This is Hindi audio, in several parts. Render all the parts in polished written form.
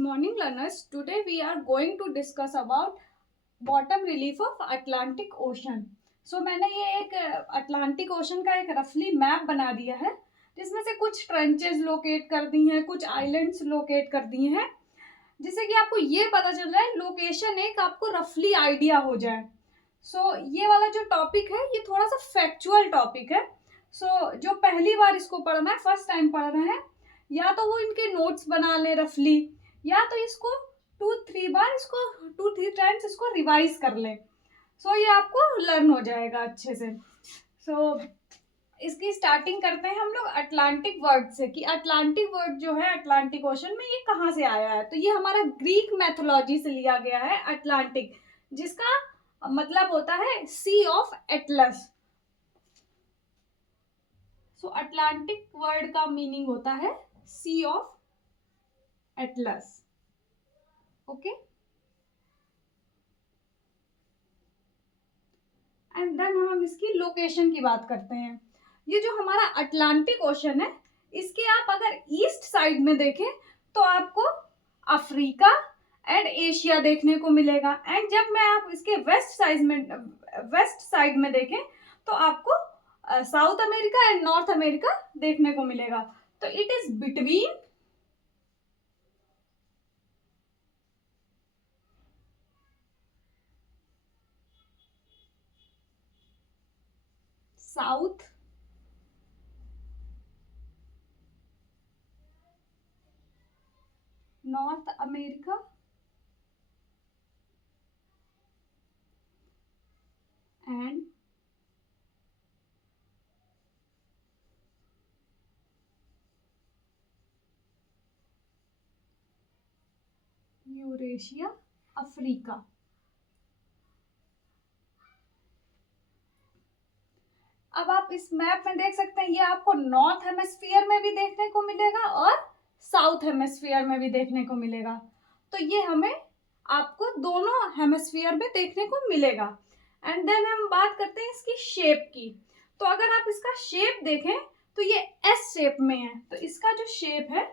morning learners. Today we are going to discuss about bottom relief of Atlantic Ocean. मैंने ये एक अटलांटिक ओशन का एक रफली मैप बना दिया है जिसमें से कुछ ट्रेंचेस लोकेट कर दी हैं, कुछ आइलैंड्स लोकेट कर दिए हैं, जिससे कि आपको ये पता चल रहा है लोकेशन एक आपको रफली आइडिया हो जाए। ये वाला जो टॉपिक है ये थोड़ा सा फैक्चुअल टॉपिक है। जो पहली बार इसको पढ़ना है, फर्स्ट टाइम पढ़ रहे हैं, या तो वो इनके नोट्स बना ले रफली, या तो इसको 2-3 टाइम्स इसको रिवाइज कर ले। ये आपको लर्न हो जाएगा अच्छे से। इसकी स्टार्टिंग करते हैं हम लोग अटलांटिक वर्ड से, कि अटलांटिक वर्ड जो है अटलांटिक ओशन में ये कहाँ से आया है। तो ये हमारा ग्रीक मैथोलॉजी से लिया गया है अटलांटिक, जिसका मतलब होता है sea of Atlas. Atlantic word का मीनिंग होता है sea of Atlas. Okay, and then हम इसकी लोकेशन की बात करते हैं। ये जो हमारा अटलांटिक ओशन है, इसके आप अगर ईस्ट साइड में देखें तो आपको अफ्रीका एंड एशिया देखने को मिलेगा, एंड जब मैं आप इसके वेस्ट साइड में देखें तो आपको south America and north America देखने को मिलेगा। तो it is between south north America and Eurasia Africa. अब आप इस मैप में देख सकते हैं, ये आपको नॉर्थ हेमिस्फीयर में भी देखने को मिलेगा और साउथ हेमिस्फीयर में भी देखने को मिलेगा। तो ये हमें आपको दोनों हेमिस्फीयर में देखने को मिलेगा। एंड देन हम बात करते हैं इसकी शेप की। तो अगर आप इसका शेप देखें तो ये एस शेप में है। तो इसका जो शेप है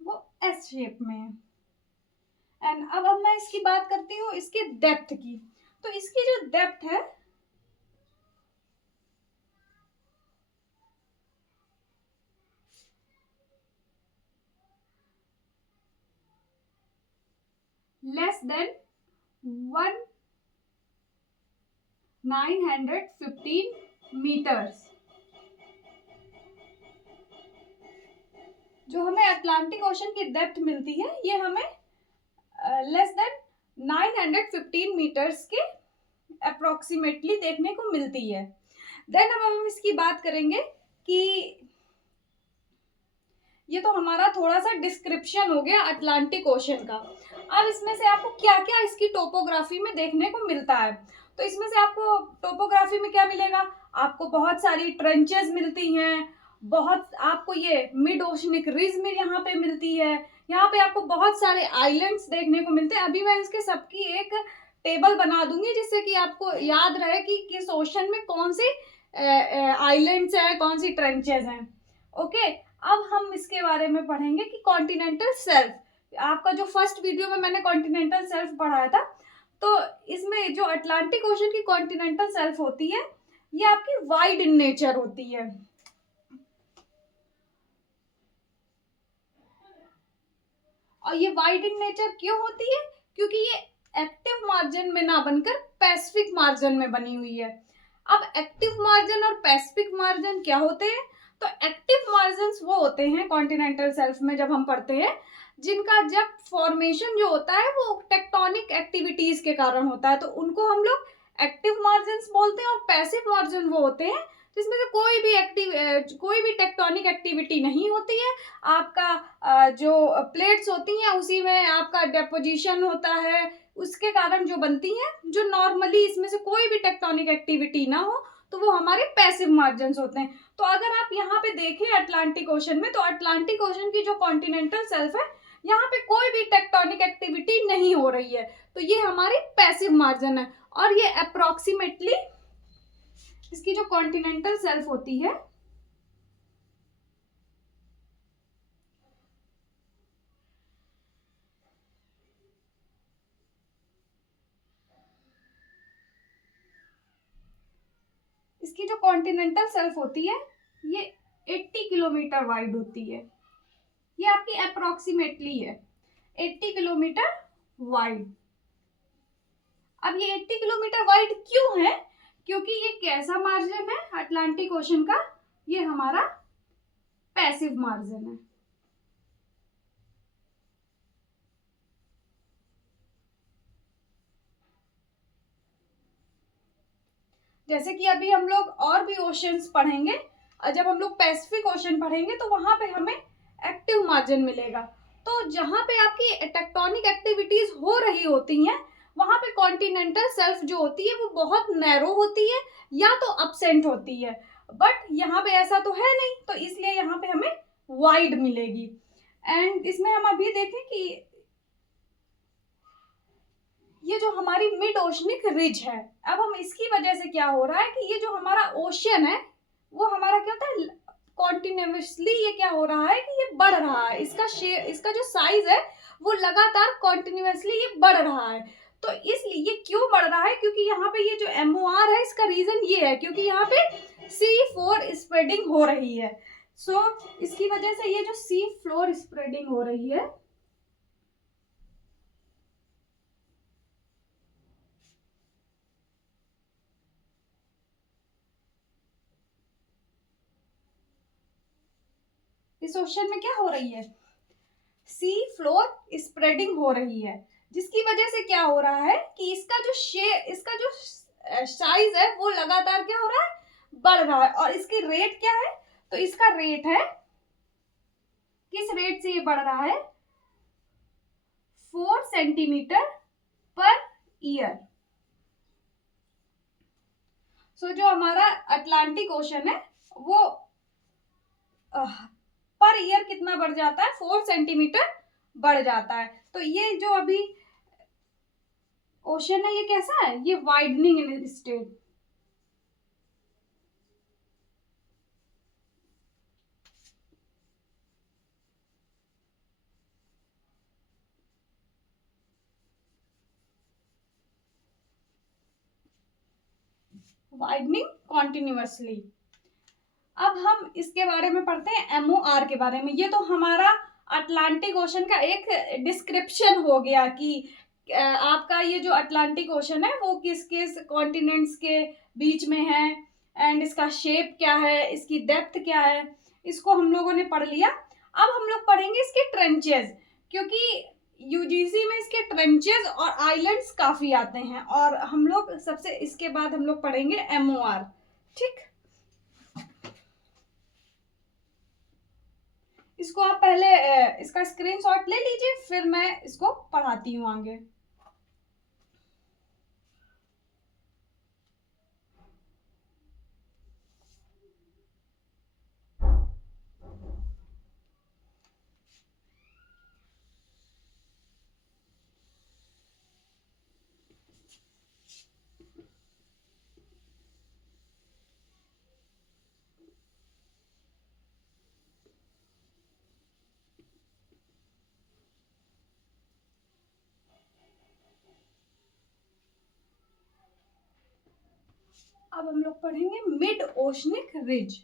वो एस शेप में है। एंड अब मैं इसकी बात करती हूँ इसके डेप्थ की। तो इसकी जो डेप्थ है लेस देन 915 मीटर्स। जो हमें अटलांटिक ओशन की डेप्थ मिलती है ये हमें लेस देन 915 मीटर्स के अप्रोक्सीमेटली देखने को मिलती है। देन अब हम इसकी बात करेंगे कि ये तो हमारा थोड़ा सा डिस्क्रिप्शन हो गया अटलांटिक ओशन का। अब इसमें से आपको क्या क्या इसकी टोपोग्राफी में देखने को मिलता है। तो इसमें से आपको टोपोग्राफी में क्या मिलेगा, आपको बहुत सारी ट्रेंचेस मिलती हैं, बहुत आपको ये मिड ओशनिक रिज में यहाँ पे मिलती है, यहाँ पे आपको बहुत सारे आइलैंड्स देखने को मिलते हैं। अभी मैं इसके सबकी एक टेबल बना दूंगी जिससे कि आपको याद रहे कि किस ओशन में कौन सी आइलैंड्स है, कौन सी ट्रेंचेस हैं। ओके, अब हम इसके बारे में पढ़ेंगे कि कॉन्टिनेंटल शेल्फ। आपका जो फर्स्ट वीडियो में मैंने कॉन्टिनेंटल शेल्फ पढ़ाया था, तो इसमें जो अटलांटिक ओशन की कॉन्टिनेंटल शेल्फ होती है ये आपकी वाइड इन नेचर होती है। और ये वाइड इन नेचर क्यों होती है, क्योंकि ये एक्टिव मार्जिन में ना बनकर पैसिफिक मार्जिन में बनी हुई है। अब एक्टिव मार्जिन और पैसिफिक मार्जिन क्या होते हैं। तो एक्टिव मार्जिन्स वो होते हैं कॉन्टिनेंटल शेल्फ में जब हम पढ़ते हैं, जिनका जब फॉर्मेशन जो होता है वो टेक्टोनिक एक्टिविटीज के कारण होता है, तो उनको हम लोग एक्टिव मार्जिन्स बोलते हैं। और पैसिव मार्जिन वो होते हैं जिसमें से कोई भी टेक्टोनिक एक्टिविटी नहीं होती है। आपका जो प्लेट्स होती हैं उसी में आपका डेपोजिशन होता है, उसके कारण जो बनती हैं, जो नॉर्मली इसमें से कोई भी टेक्टोनिक एक्टिविटी ना हो, तो वो हमारे पैसिव मार्जिन्स होते हैं। तो अगर आप यहाँ पे देखें अटलांटिक ओशन में, तो अटलांटिक ओशन की जो कॉन्टिनेंटल शेल्फ है यहाँ पे कोई भी टेक्टोनिक एक्टिविटी नहीं हो रही है, तो ये हमारी पैसिव मार्जिन है। और ये अप्रोक्सीमेटली इसकी जो कॉन्टिनेंटल शेल्फ होती है इसकी जो कॉन्टिनेंटल शेल्फ होती है ये 80 किलोमीटर वाइड होती है। ये आपकी अप्रोक्सीमेटली है 80 किलोमीटर वाइड। अब ये 80 किलोमीटर वाइड क्यों है? क्योंकि ये कैसा मार्जिन है अटलांटिक ओशन का? ये हमारा पैसिव मार्जिन है। जैसे कि अभी हम लोग और भी ओशंस पढ़ेंगे, और जब हम लोग पैसिफिक ओशन पढ़ेंगे तो वहां पे हमें एक्टिव मार्जिन मिलेगा। तो जहां पे आपकी टेक्टोनिक एक्टिविटीज हो रही होती हैं वहां पे कॉन्टिनेंटल शेल्फ जो होती है वो बहुत नैरो होती है या तो अब्सेंट होती है, बट यहाँ पे ऐसा तो है नहीं, तो इसलिए यहाँ पे हमें वाइड मिलेगी। एंड इसमें हम अभी देखें कि ये जो हमारी मिड ओशनिक रिज है, अब हम इसकी वजह से क्या हो रहा है कि ये जो हमारा ओशियन है वो हमारा क्या होता है कॉन्टिन्यूसली, ये क्या हो रहा है कि ये बढ़ रहा है, इसका जो साइज है वो लगातार कॉन्टिन्यूसली ये बढ़ रहा है। तो इसलिए ये क्यों बढ़ रहा है? क्योंकि यहाँ पे ये जो MOR है इसका रीजन ये है क्योंकि यहाँ पे सी फ्लोर स्प्रेडिंग हो रही है। सो इसकी वजह से ये जो सी फ्लोर स्प्रेडिंग हो रही है इस ओशन में क्या हो रही है, सी फ्लोर स्प्रेडिंग हो रही है, जिसकी वजह से क्या हो रहा है कि इसका जो साइज है वो लगातार क्या हो रहा है, बढ़ रहा है। और इसकी रेट क्या है? तो इसका रेट है, किस रेट से ये बढ़ रहा है? 4 सेंटीमीटर पर ईयर। सो जो हमारा अटलांटिक ओशन है वो पर ईयर कितना बढ़ जाता है? 4 सेंटीमीटर बढ़ जाता है। तो ये जो अभी ओशन है ये कैसा है? ये वाइडनिंग इन स्टेट। Widening continuously. अब हम इसके बारे में पढ़ते हैं MOR के बारे में। ये तो हमारा अटलांटिक ओशन का एक डिस्क्रिप्शन हो गया कि आपका ये जो अटलांटिक ओशन है वो किस किस कॉन्टिनेंट्स के बीच में है एंड इसका शेप क्या है, इसकी डेप्थ क्या है, इसको हम लोगों ने पढ़ लिया। अब हम लोग पढ़ेंगे इसके ट्रेंचेस, क्योंकि UGC में इसके ट्रेंचेस और आइलैंड्स काफी आते हैं, और हम लोग सबसे इसके बाद हम लोग पढ़ेंगे MOR। ठीक, इसको आप पहले इसका स्क्रीनशॉट ले लीजिए, फिर मैं इसको पढ़ाती हूँ आगे। अब हम लोग पढ़ेंगे मिड ओशनिक रिज।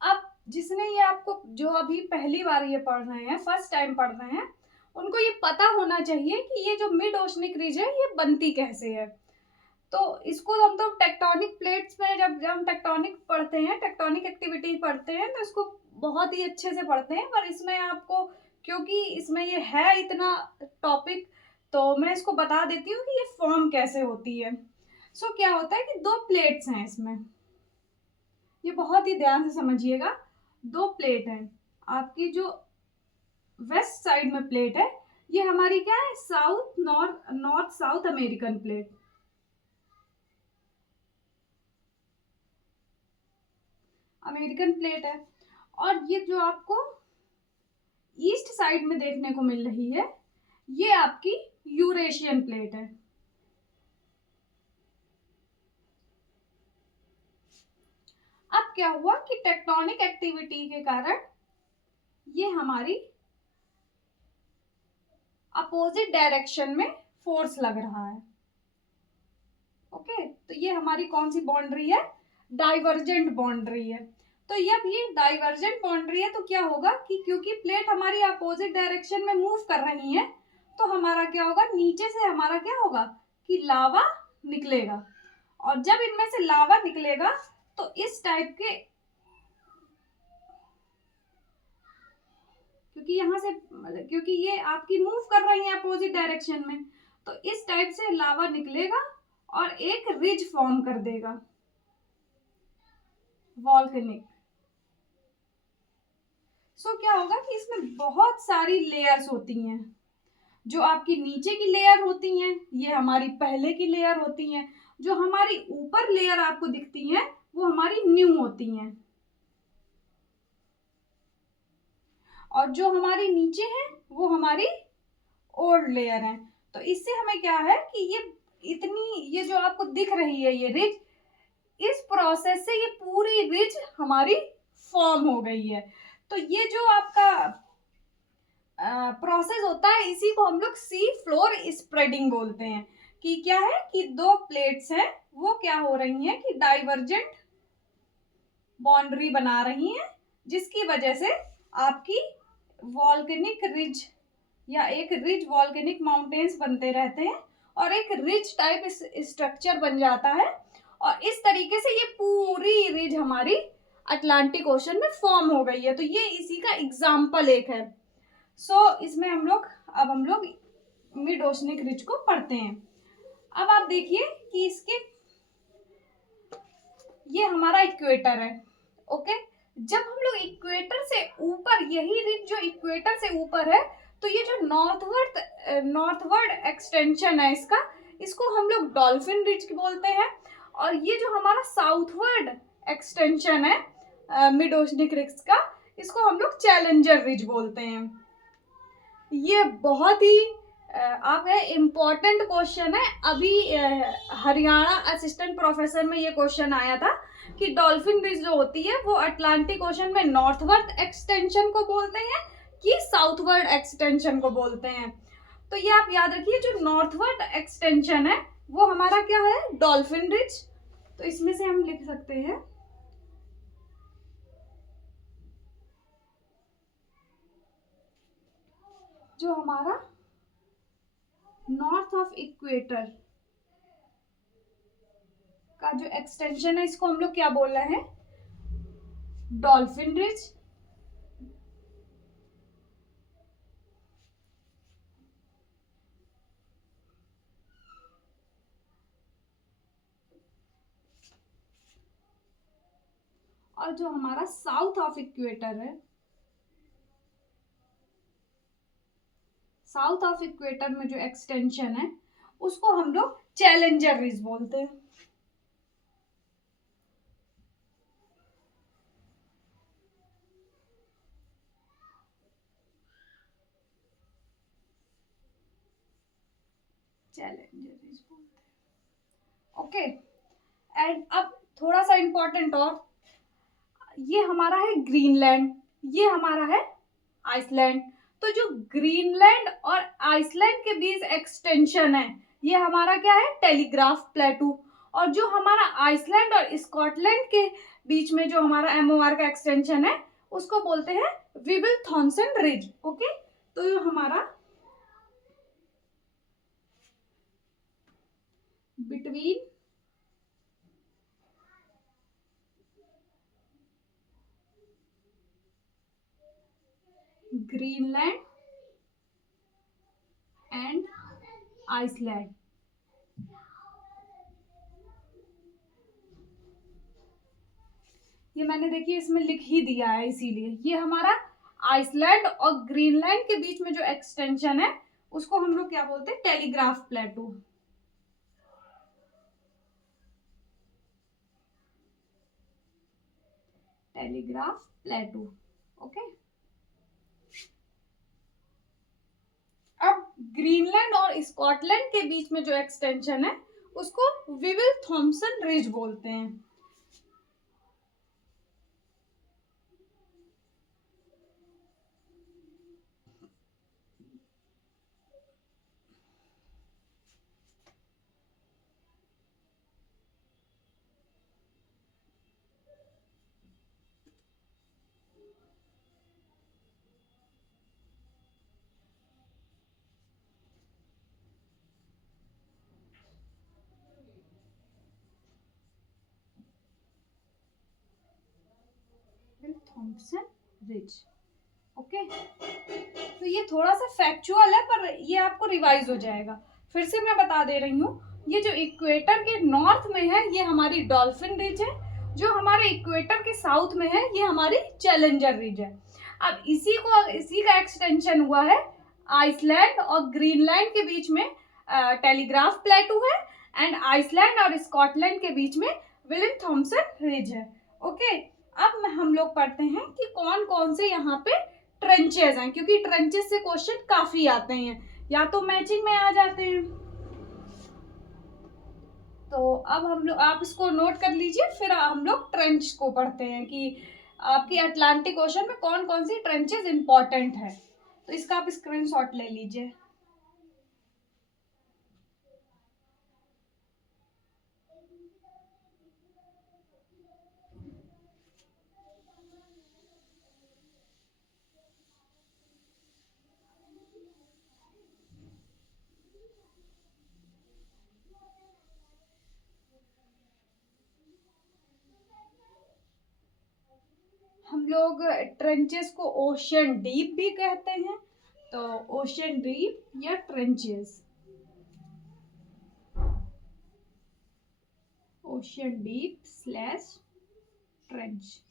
अब जिसने ये आपको जो अभी पहली बार ये पढ़ रहे हैं, फर्स्ट टाइम पढ़ रहे हैं, उनको ये पता होना चाहिए कि ये जो मिड ओशनिक रिज है ये बनती कैसे है। तो इसको हम तो टेक्टोनिक प्लेट्स में जब हम टेक्टोनिक पढ़ते हैं, टेक्टोनिक एक्टिविटी पढ़ते हैं, तो इसको बहुत ही अच्छे से पढ़ते हैं। पर इसमें आपको, क्योंकि इसमें ये है इतना टॉपिक, तो मैं इसको बता देती हूँ कि ये फॉर्म कैसे होती है। सो क्या होता है कि दो प्लेट्स हैं इसमें, ये बहुत ही ध्यान से समझिएगा। दो प्लेट हैं, आपकी जो वेस्ट साइड में प्लेट है ये हमारी क्या है, south north south American plate. American plate है। और ये जो आपको ईस्ट साइड में देखने को मिल रही है, ये आपकी यूरेशियन प्लेट है। अब क्या हुआ कि टेक्टोनिक एक्टिविटी के कारण ये हमारी अपोजिट डायरेक्शन में फोर्स लग रहा है। ओके, तो ये हमारी कौन सी बाउंड्री है, डाइवर्जेंट बाउंड्री है। तो जब ये डाइवर्जेंट बाउंड्री है तो क्या होगा कि क्योंकि प्लेट हमारी अपोजिट डायरेक्शन में मूव कर रही है, तो हमारा क्या होगा, नीचे से हमारा क्या होगा कि लावा निकलेगा। और जब इनमें से लावा निकलेगा तो इस टाइप के, क्योंकि यहाँ से, क्योंकि ये आपकी मूव कर रही है अपोजिट डायरेक्शन में, तो इस टाइप से लावा निकलेगा और एक रिज फॉर्म कर देगा, वॉल्केनिक। सो क्या होगा कि इसमें बहुत सारी लेयर्स होती हैं। जो आपकी नीचे की लेयर होती हैं ये हमारी पहले की लेयर होती हैं, जो हमारी ऊपर लेयर आपको दिखती हैं वो हमारी न्यू होती हैं, और जो हमारी नीचे है वो हमारी ओल्ड लेयर है। तो इससे हमें क्या है कि ये जो आपको दिख रही है ये रिज, इस प्रोसेस से ये पूरी रिज हमारी फॉर्म हो गई है। तो ये जो आपका प्रोसेस होता है इसी को हम लोग सी फ्लोर स्प्रेडिंग बोलते हैं। कि क्या है कि दो प्लेट्स हैं वो क्या हो रही हैं कि डाइवर्जेंट बाउंड्री बना रही हैं, जिसकी वजह से आपकी वॉल्केनिक रिज या एक रिज वॉल्केनिक माउंटेन्स बनते रहते हैं और एक रिज टाइप स्ट्रक्चर बन जाता है। और इस तरीके से ये पूरी रिज हमारी अटलांटिक ओशन में फॉर्म हो गई है। तो ये इसी का एग्जाम्पल एक है। इसमें हम लोग मिड ओशनिक रिज को पढ़ते हैं। अब आप देखिए कि ये हमारा इक्वेटर है। ओके, जब हम लोग इक्वेटर से ऊपर, यही रिज जो इक्वेटर से ऊपर है, तो ये जो नॉर्थवर्ड एक्सटेंशन है इसको हम लोग डॉल्फिन रिज बोलते हैं। और ये जो हमारा साउथवर्ड एक्सटेंशन है मिड ओशनिक रिज का, इसको हम लोग चैलेंजर रिज बोलते हैं। ये बहुत ही आपका इम्पोर्टेंट क्वेश्चन है। अभी हरियाणा असिस्टेंट प्रोफेसर में ये क्वेश्चन आया था कि डॉल्फिन रिज जो होती है वो अटलांटिक ओशन में नॉर्थवर्ड एक्सटेंशन को बोलते हैं कि साउथवर्ड एक्सटेंशन को बोलते हैं। तो ये आप याद रखिए, जो नॉर्थवर्ड एक्सटेंशन है वो हमारा क्या है, डॉल्फिन रिज। तो इसमें से हम लिख सकते हैं जो हमारा नॉर्थ ऑफ इक्वेटर का जो एक्सटेंशन है इसको हम लोग क्या बोल रहे हैं, डॉल्फिन रिज। और जो हमारा साउथ ऑफ इक्वेटर है, साउथ ऑफ इक्वेटर में जो एक्सटेंशन है उसको हम लोग चैलेंजर रिज बोलते हैं। चैलेंजर रिज बोलते हैं। ओके, एंड अब थोड़ा सा इंपॉर्टेंट और, ये हमारा है ग्रीनलैंड, ये हमारा है आइसलैंड। तो जो ग्रीनलैंड और आइसलैंड के बीच एक्सटेंशन है ये हमारा क्या है, टेलीग्राफ प्लेटू। और जो हमारा आइसलैंड और स्कॉटलैंड के बीच में जो हमारा एमओआर का एक्सटेंशन है उसको बोलते हैं विविल थॉम्सन रिज। ओके, तो ये हमारा बिटवीन ग्रीनलैंड एंड आइसलैंड, ये मैंने देखिए इसमें लिख ही दिया है, इसीलिए ये हमारा आइसलैंड और ग्रीनलैंड के बीच में जो एक्सटेंशन है उसको हम लोग क्या बोलते हैं, टेलीग्राफ प्लेटू। टेलीग्राफ प्लेटू। ओके। अब ग्रीनलैंड और स्कॉटलैंड के बीच में जो एक्सटेंशन है उसको विविल थॉम्सन रिज बोलते हैं। Thomson ridge. ओके। तो ये थोड़ा सा फैक्चुअल है पर ये आपको रिवाइज हो जाएगा। फिर से मैं बता दे रही हूँ, ये जो इक्वेटर के नॉर्थ में है ये हमारी डॉल्फिन रिज है, जो हमारे इक्वेटर के साउथ में है ये हमारी चैलेंजर रिज है। अब इसी का एक्सटेंशन हुआ है आइसलैंड और ग्रीनलैंड के बीच में टेलीग्राफ प्लेटू है, एंड आइसलैंड और स्कॉटलैंड के बीच में विलियम थॉम्सन रिज है। ओके। अब हम लोग पढ़ते हैं कि कौन कौन से यहाँ पे ट्रेंचेस हैं, क्योंकि ट्रेंचेस से क्वेश्चन काफी आते हैं, या तो मैचिंग में आ जाते हैं। तो अब हम लोग, आप इसको नोट कर लीजिए, फिर हम लोग ट्रेंच को पढ़ते हैं कि आपकी अटलांटिक ओशन में कौन कौन सी ट्रेंचेस इंपॉर्टेंट है। तो इसका आप स्क्रीनशॉट ले लीजिए। हम लोग ट्रेंचेस को ओशियन डीप भी कहते हैं, तो ओशियन डीप या trenches, ocean deep slash trench.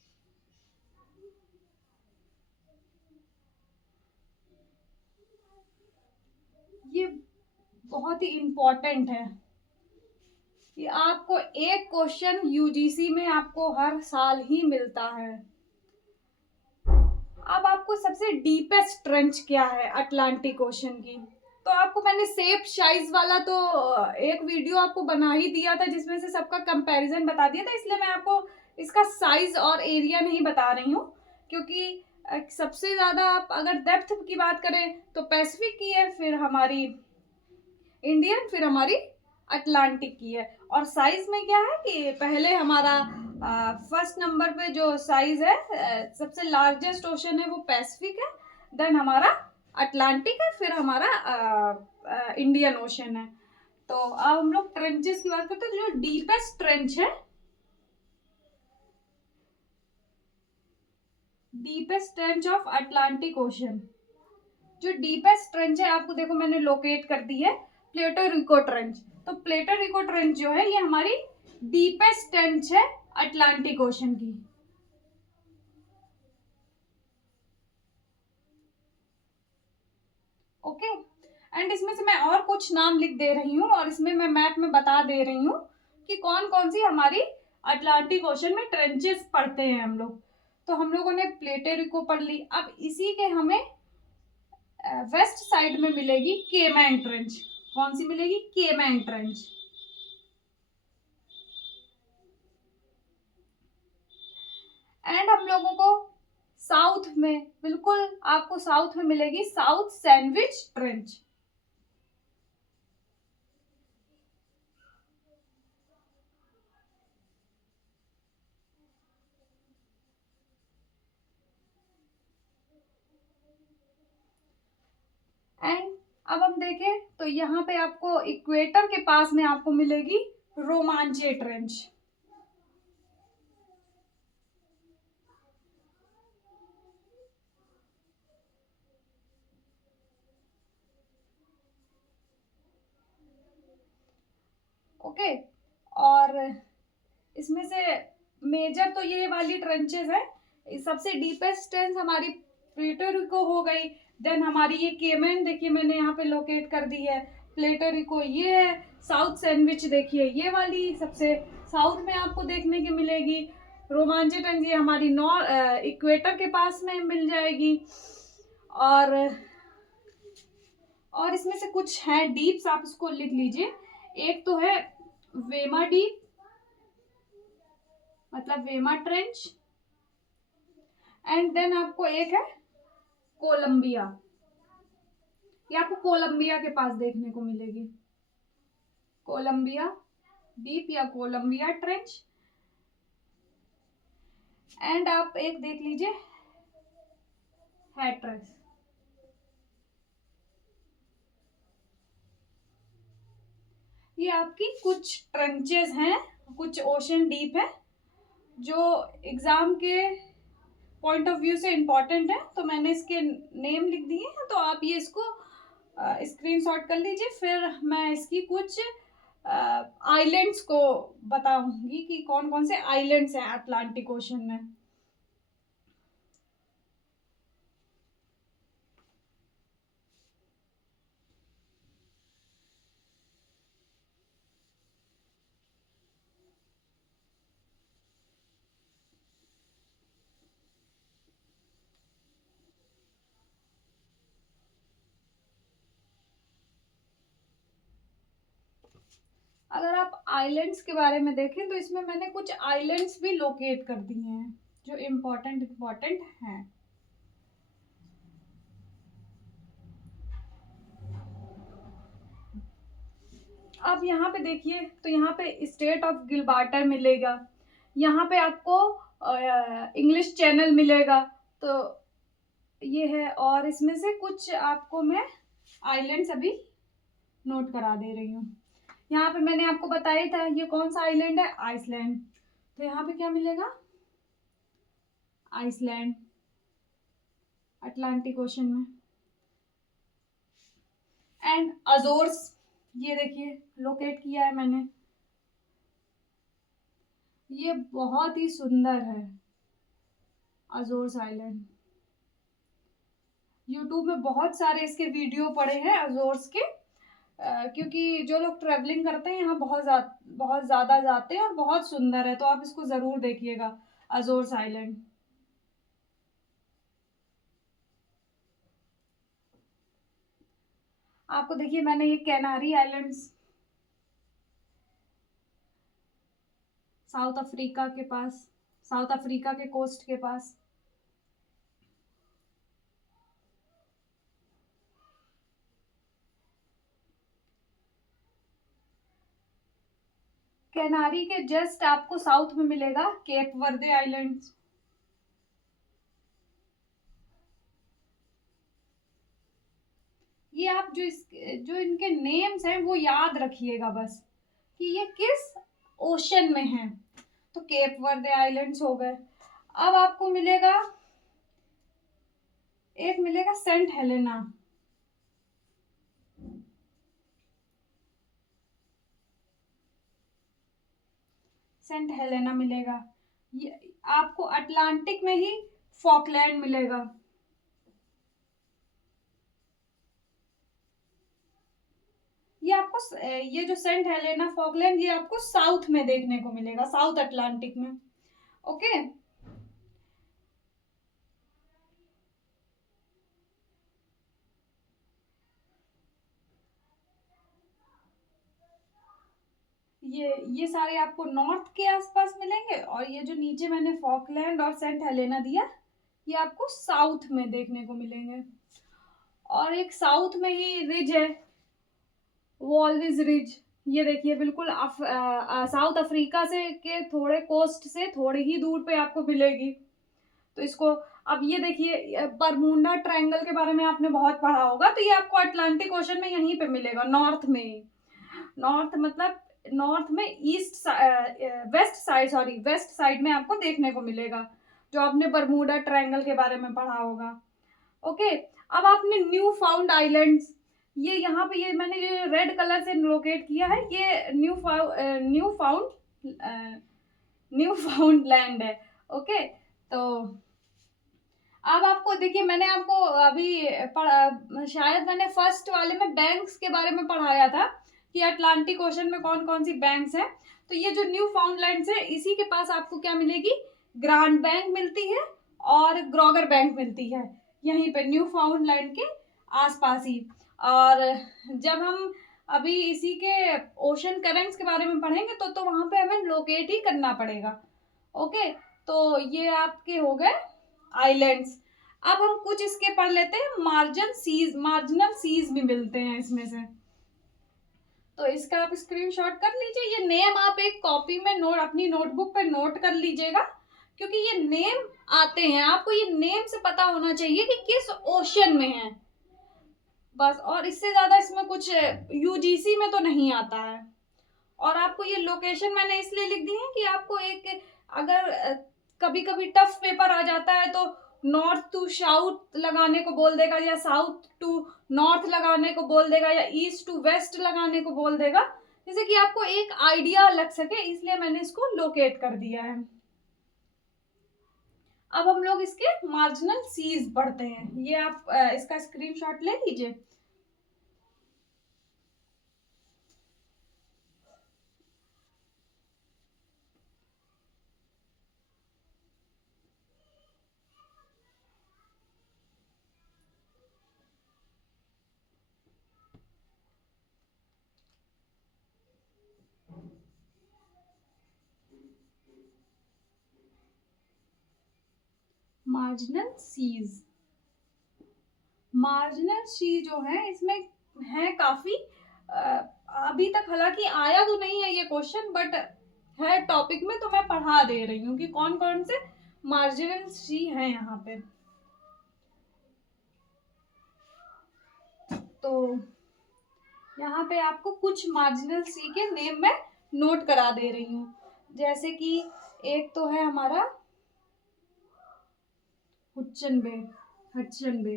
ये बहुत ही इंपॉर्टेंट है, ये आपको एक क्वेश्चन यूजीसी में आपको हर साल ही मिलता है। अब आपको सबसे डीपेस्ट ट्रेंच क्या है अटलांटिक ओशन की, तो आपको मैंने सेप साइज वाला तो एक वीडियो आपको बना ही दिया था जिसमें से सबका कंपैरिजन बता दिया था, इसलिए मैं आपको इसका साइज और एरिया नहीं बता रही हूँ, क्योंकि सबसे ज्यादा आप अगर डेप्थ की बात करें तो पैसिफिक की है, फिर हमारी इंडियन, फिर हमारी अटलांटिक की है। और साइज में क्या है कि पहले हमारा फर्स्ट नंबर पे जो साइज है, सबसे लार्जेस्ट ओशन है वो पैसिफिक है, देन हमारा अटलांटिक है, फिर हमारा इंडियन ओशन है। तो अब हम लोग ट्रेंचेस की बात करते हैं। जो डीपेस्ट ट्रेंच है, deepest trench of Atlantic ocean, जो डीपेस्ट ट्रेंच है आपको देखो मैंने लोकेट कर दी है, प्लेटो रिको ट्रेंच। तो प्लेटो रिको ट्रेंच जो है ये हमारी डीपेस्ट ट्रेंच है अटलांटिक ओशन की। ओके। एंड इसमें से मैं और कुछ नाम लिख दे रही हूँ और इसमें मैं मैप में बता दे रही हूँ कि कौन कौन सी हमारी अटलांटिक ओशन में ट्रेंचेस पढ़ते हैं हम लोग। तो हम लोगों ने प्लेटो रिको पढ़ ली। अब इसी के हमें वेस्ट साइड में मिलेगी केमैन ट्रेंच। कौन सी मिलेगी? Cayman trench. एंड हम लोगों को साउथ में, बिल्कुल आपको साउथ में मिलेगी साउथ सैंडविच ट्रेंच। एंड अब हम देखें तो यहाँ पे आपको इक्वेटर के पास में आपको मिलेगी रोमांचे ट्रेंच। ओके। और इसमें से मेजर तो ये वाली ट्रेंचेस है। सबसे डीपेस्ट ट्रेंच हमारी प्यूर्टो रिको हो गई, देन हमारी ये केमन देखिए मैंने यहाँ पे लोकेट कर दी है। प्लेटोरिको ये है। साउथ सैंडविच देखिए ये वाली सबसे साउथ में आपको देखने की मिलेगी। रोमांचेटन ये हमारी इक्वेटर के पास में मिल जाएगी। और इसमें से कुछ है डीप्स, आप इसको लिख लीजिए। एक तो है वेमा डीप, मतलब वेमा ट्रेंच, एंड देन आपको एक है कोलंबिया। ये आपको कोलंबिया के पास देखने को मिलेगी, कोलंबिया डीप या कोलंबिया ट्रेंच। एंड आप एक देख लीजिए हैट्रस। ये आपकी कुछ ट्रेंचेस हैं, कुछ ओशन डीप है जो एग्जाम के पॉइंट ऑफ व्यू से इम्पोर्टेंट है, तो मैंने इसके नेम लिख दिए हैं। तो आप ये इसको स्क्रीनशॉट कर लीजिए। फिर मैं इसकी कुछ आइलैंड्स को बताऊंगी कि कौन कौन से आइलैंड्स हैं अटलांटिक ओशन में। अगर आप आइलैंड्स के बारे में देखें तो इसमें मैंने कुछ आइलैंड्स भी लोकेट कर दिए हैं जो इम्पोर्टेंट हैं। अब यहाँ पे देखिए तो यहाँ पे स्टेट ऑफ गिलबार्टर मिलेगा, यहाँ पे आपको इंग्लिश चैनल मिलेगा। तो ये है, और इसमें से कुछ आपको मैं आइलैंड्स अभी नोट करा दे रही हूँ। यहाँ पे मैंने आपको बताया था ये कौन सा आइलैंड है, आइसलैंड। तो यहाँ पे क्या मिलेगा, आइसलैंड, अटलांटिक ओशन में। एंड अजोर्स, ये देखिए लोकेट किया है मैंने, ये बहुत ही सुंदर है अजोर्स आइलैंड। यूट्यूब में बहुत सारे इसके वीडियो पड़े हैं अजोर्स के, क्योंकि जो लोग ट्रैवलिंग करते हैं यहाँ बहुत ज़्यादा जाते हैं और बहुत सुंदर है। तो आप इसको ज़रूर देखिएगा, अजोर्स आइलैंड। आपको देखिए मैंने ये कैनारी आइलैंड्स साउथ अफ्रीका के पास, साउथ अफ्रीका के कोस्ट के पास। कैनारी के जस्ट आपको साउथ में मिलेगा केप वर्दे आइलैंड्स। ये आप जो इनके नेम्स हैं वो याद रखिएगा बस कि ये किस ओशन में है। तो केप वर्दे आइलैंड्स हो गए। अब आपको मिलेगा, एक मिलेगा सेंट हेलेना। सेंट हेलेना मिलेगा। ये आपको अटलांटिक में ही फॉकलैंड मिलेगा। ये आपको ये जो सेंट हेलेना फॉकलैंड ये आपको साउथ में देखने को मिलेगा, साउथ अटलांटिक में। ओके, ये सारे आपको नॉर्थ के आसपास मिलेंगे, और ये जो नीचे मैंने फॉकलैंड और सेंट हेलेना दिया ये आपको साउथ में देखने को मिलेंगे। और एक साउथ में ही रिज है, वॉल्विस रिज। ये देखिए बिल्कुल साउथ अफ्रीका से के थोड़े कोस्ट से थोड़ी ही दूर पे आपको मिलेगी। तो इसको अब ये देखिए बरमूडा ट्रायंगल के बारे में आपने बहुत पढ़ा होगा, तो ये आपको अटलांटिक ओशन में यहीं पे मिलेगा, नॉर्थ में ही। नॉर्थ मतलब नॉर्थ में वेस्ट साइड में आपको देखने को मिलेगा, जो आपने बरमूडा ट्रायंगल के बारे में पढ़ा होगा। ओके, अब आपने न्यू फाउंड आइलैंड्स, ये यहाँ पे ये मैंने ये रेड कलर से लोकेट किया है, ये न्यू फाउंड लैंड है। ओके, तो अब आपको देखिए, मैंने आपको अभी शायद मैंने फर्स्ट वाले में बैंक्स के बारे में पढ़ाया था कि अटलांटिक ओशन में कौन कौन सी बैंक्स हैं। तो ये जो न्यू फाउंडलैंड है, इसी के पास आपको क्या मिलेगी, ग्रांड बैंक मिलती है और ग्रोगर बैंक मिलती है, यहीं पे न्यू फाउंडलैंड के आसपास ही। और जब हम अभी इसी के ओशन करेंट्स के बारे में पढ़ेंगे तो वहां पे हमें लोकेट ही करना पड़ेगा। ओके, तो ये आपके हो गए आइलैंड्स। अब हम कुछ इसके पढ़ लेते हैं, मार्जिनल सीज भी मिलते हैं इसमें से। तो इसका आप स्क्रीनशॉट कर लीजिए। ये नेम आप एक कॉपी में अपनी नोटबुक पे नोट कर लीजिएगा, क्योंकि ये नेम आते हैं, आपको ये नेम से पता होना चाहिए कि किस ओशन में है बस। और इससे ज्यादा इसमें कुछ यूजीसी में तो नहीं आता है। और आपको ये लोकेशन मैंने इसलिए लिख दी है कि आपको एक, अगर कभी कभी टफ पेपर आ जाता है तो नॉर्थ टू साउथ लगाने को बोल देगा, या साउथ टू नॉर्थ लगाने को बोल देगा, या ईस्ट टू वेस्ट लगाने को बोल देगा, जैसे कि आपको एक आइडिया लग सके, इसलिए मैंने इसको लोकेट कर दिया है। अब हम लोग इसके मार्जिनल सीज पढ़ते हैं। ये आप इसका स्क्रीनशॉट ले लीजिए। मार्जिनल सी जो है, इसमें है काफी, अभी तक हालांकि आया तो नहीं है ये क्वेश्चन, बट है टॉपिक में, तो मैं पढ़ा दे रही हूँ कि कौन कौन से मार्जिनल सी हैं यहाँ पे। तो यहाँ पे आपको कुछ मार्जिनल सी के नेम मैं नोट करा दे रही हूँ। जैसे कि एक तो है हमारा हडसन बे,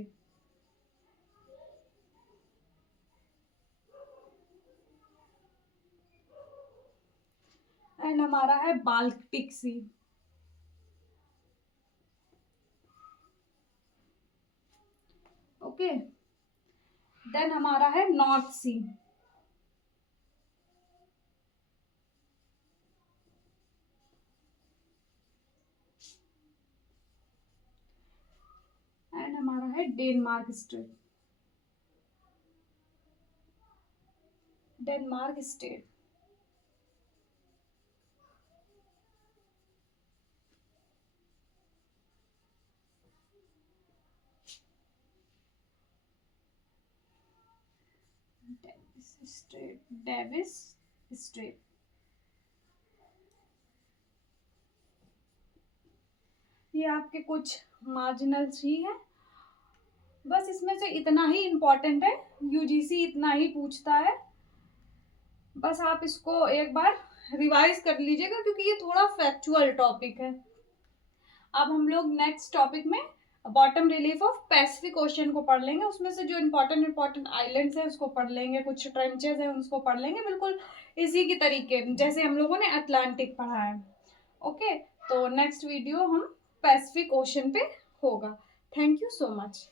एंड हमारा है बाल्टिक सी। ओके, देन हमारा है नॉर्थ सी, एंड हमारा है डेनमार्क स्टेट। Davis Strait. ये आपके कुछ मार्जिनल सी है। बस इसमें से इतना ही इम्पोर्टेंट है, यूजीसी इतना ही पूछता है। बस आप इसको एक बार रिवाइज कर लीजिएगा, क्योंकि ये थोड़ा फैक्चुअल टॉपिक है। अब हम लोग नेक्स्ट टॉपिक में bottom relief of Pacific ocean को पढ़ लेंगे। उसमें से जो इम्पोर्टेंट आइलैंड्स है उसको पढ़ लेंगे, कुछ ट्रेंचेस है उसको पढ़ लेंगे, बिल्कुल इसी की तरीके जैसे हम लोगों ने अटलांटिक पढ़ा है। ओके, तो नेक्स्ट वीडियो हम पैसिफिक ओशन पे होगा। Thank you so much.